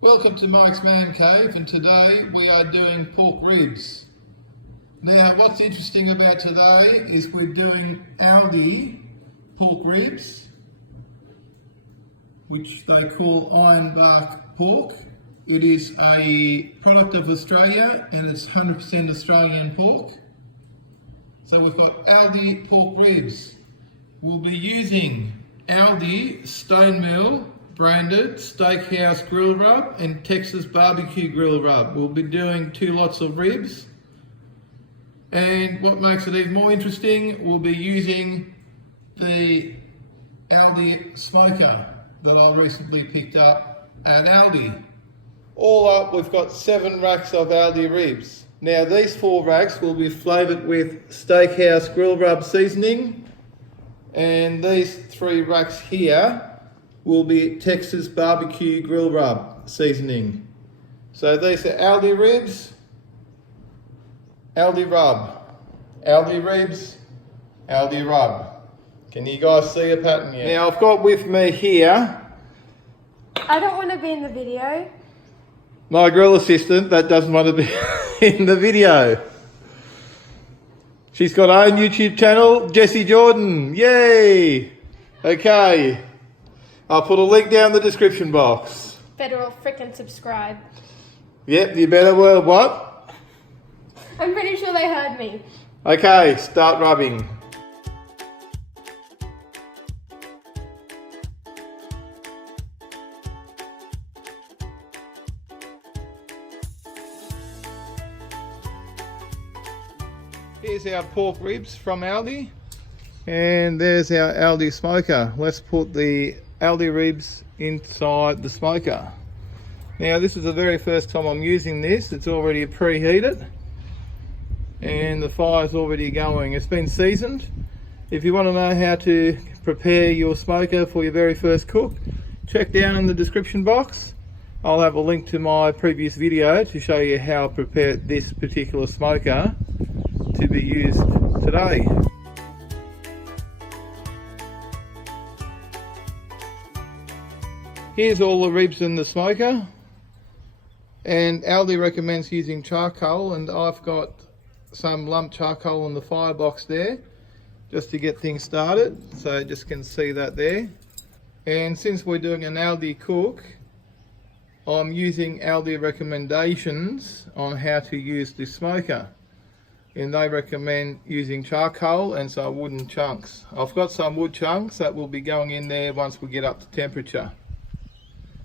Welcome to Mike's Man Cave, and today we are doing pork ribs. Now what's interesting about today is we're doing Aldi pork ribs, which they call ironbark pork. It is a product of Australia and it's 100% Australian pork. So we've got Aldi pork ribs. We'll be using Aldi Stone Mill branded Steakhouse grill rub and Texas barbecue grill rub. We'll be doing 2 lots of ribs. And what makes it even more interesting, we'll be using the Aldi Smoker that I recently picked up at Aldi. All up, we've got 7 racks of Aldi ribs. Now these 4 racks will be flavoured with Steakhouse grill rub seasoning, and these 3 racks here will be Texas barbecue grill rub seasoning. So these are Aldi ribs, Aldi rub, Aldi ribs, Aldi rub. Can you guys see a pattern here? Now I've got with me here, I don't want to be in the video. My grill assistant that doesn't want to be in the video. She's got her own YouTube channel, Jessie Jordan. Yay! Okay. I'll put a link down in the description box. Better all frickin' subscribe. Yep, you better well what? I'm pretty sure they heard me. Okay, start rubbing. Here's our pork ribs from Aldi. And there's our Aldi Smoker. Let's put the Aldi ribs inside the smoker. Now this is the very first time I'm using this. It's already preheated and the fire's already going. It's been seasoned. If you want to know how to prepare your smoker for your very first cook, check down in the description box. I'll have a link to my previous video to show you how I prepared this particular smoker to be used today. Here's all the ribs in the smoker, and Aldi recommends using charcoal, and I've got some lumped charcoal in the firebox there just to get things started, so you just can see that there. And since we're doing an Aldi cook, I'm using Aldi recommendations on how to use the smoker, and they recommend using charcoal and some wooden chunks. I've got some wood chunks that will be going in there once we get up to temperature.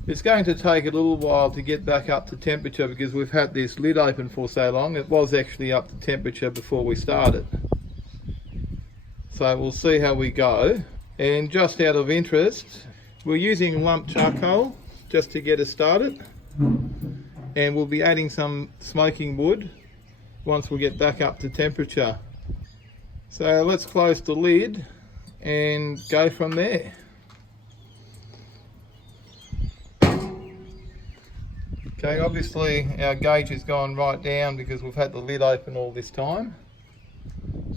It's going to take a little while to get back up to temperature because we've had this lid open for so long. It was actually up to temperature before we started. So we'll see how we go. And just out of interest, we're using lumped charcoal just to get us started. And we'll be adding some smoking wood once we get back up to temperature. So let's close the lid and go from there. Okay, obviously our gauge has gone right down because we've had the lid open all this time.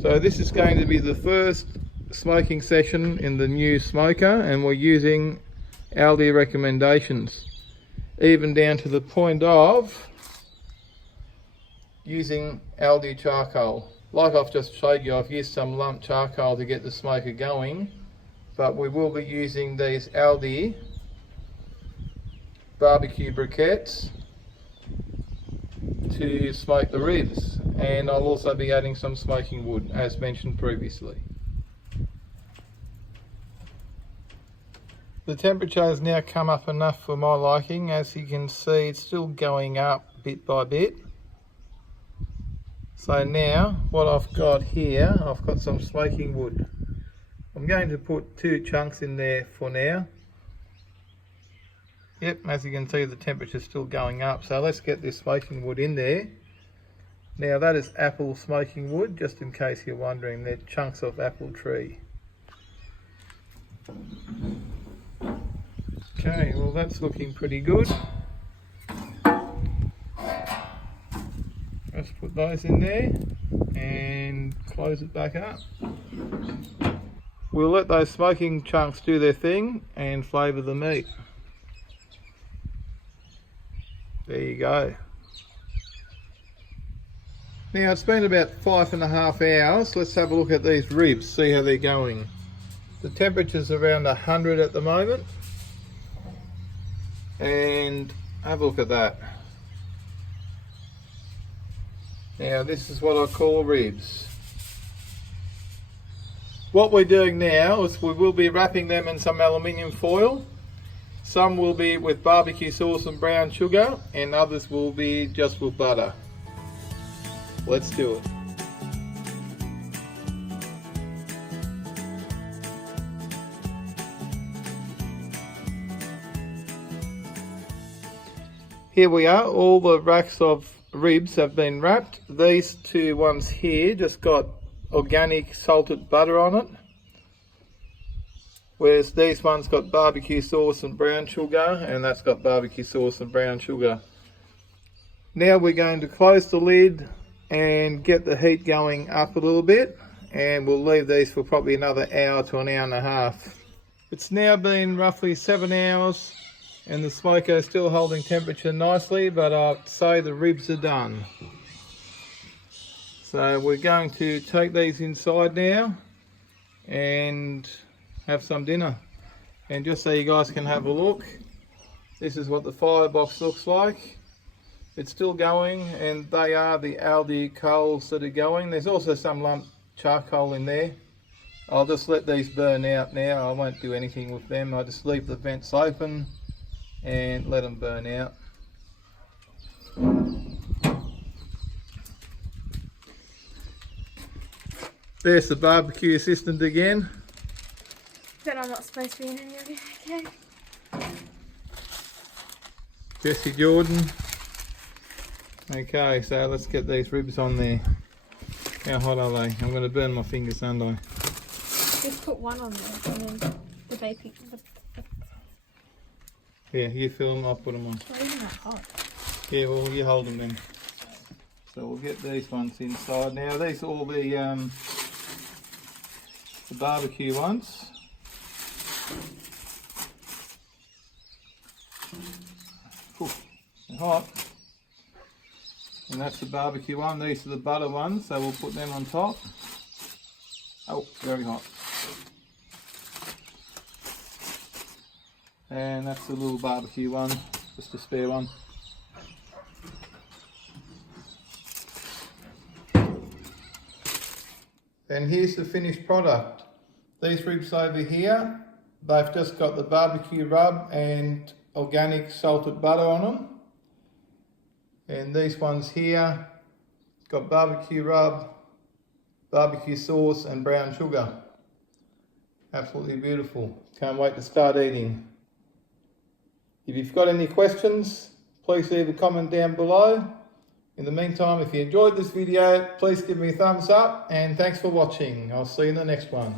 So this is going to be the first smoking session in the new smoker, and we're using Aldi recommendations, even down to the point of using Aldi charcoal. Like I've just showed you, I've used some lumped charcoal to get the smoker going, but we will be using these Aldi barbecue briquettes to smoke the ribs, and I'll also be adding some smoking wood as mentioned previously. The temperature has now come up enough for my liking. As you can see, it's still going up bit by bit. So now what I've got here, I've got some smoking wood. I'm going to put 2 chunks in there for now. Yep, as you can see the temperature's still going up, so let's get this smoking wood in there. Now that is apple smoking wood, just in case you're wondering, they're chunks of apple tree. Okay, well that's looking pretty good. Let's put those in there and close it back up. We'll let those smoking chunks do their thing and flavour the meat. There you go. Now it's been about 5.5 hours. Let's have a look at these ribs, see how they're going. The temperature's around 100 at the moment. And have a look at that. Now this is what I call ribs. What we're doing now is we will be wrapping them in some aluminium foil. Some will be with barbecue sauce and brown sugar, and others will be just with butter. Let's do it. Here we are, all the racks of ribs have been wrapped. These two ones here just got organic salted butter on it, whereas these ones got barbecue sauce and brown sugar, and that's got barbecue sauce and brown sugar. Now we're going to close the lid and get the heat going up a little bit, and we'll leave these for probably another hour to an hour and a half. It's now been roughly 7 hours and the smoker is still holding temperature nicely, but I'd say the ribs are done. So we're going to take these inside now and have some dinner. And just so you guys can have a look, this is what the firebox looks like. It's still going, and they are the Aldi coals that are going. There's also some lump charcoal in there. I'll just let these burn out now. I won't do anything with them. I just leave the vents open and let them burn out. There's the barbecue assistant again. But I'm not supposed to be in any of it, okay? Jesse Jordan. Okay, so let's get these ribs on there. How hot are they? I'm going to burn my fingers, aren't I? Just put one on there and then the baking. Yeah, you fill them, I'll put them on. It's not even that hot. Yeah, well, you hold them then. So we'll get these ones inside. Now these are all the barbecue ones. Ooh, they're hot. And that's the barbecue one. These are the butter ones, so we'll put them on top. Oh, very hot. And that's the little barbecue one, just a spare one. And here's the finished product. These ribs over here, they've just got the barbecue rub and organic salted butter on them. And these ones here, got barbecue rub, barbecue sauce and brown sugar. Absolutely beautiful. Can't wait to start eating. If you've got any questions, please leave a comment down below. In the meantime, if you enjoyed this video, please give me a thumbs up and thanks for watching. I'll see you in the next one.